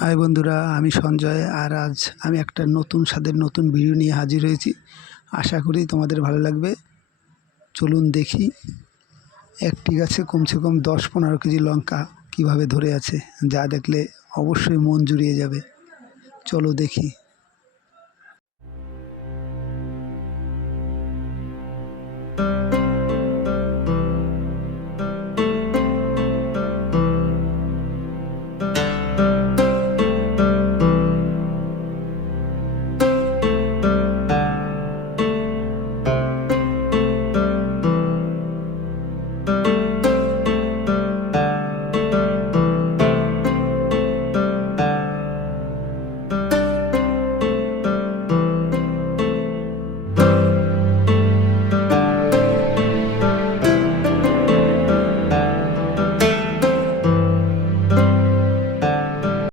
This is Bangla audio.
হাই বন্ধুরা, আমি সঞ্জয়। আর আজ আমি একটা নতুন স্বাদের নতুন ভিডিও নিয়ে হাজির হয়েছি। আশা করি তোমাদের ভালো লাগবে। চলুন দেখি একটি গাছে কমসে কম 10-15 কেজি লঙ্কা কিভাবে ধরে আছে, যা দেখলে অবশ্যই মন জুড়িয়ে যাবে। চলো দেখি।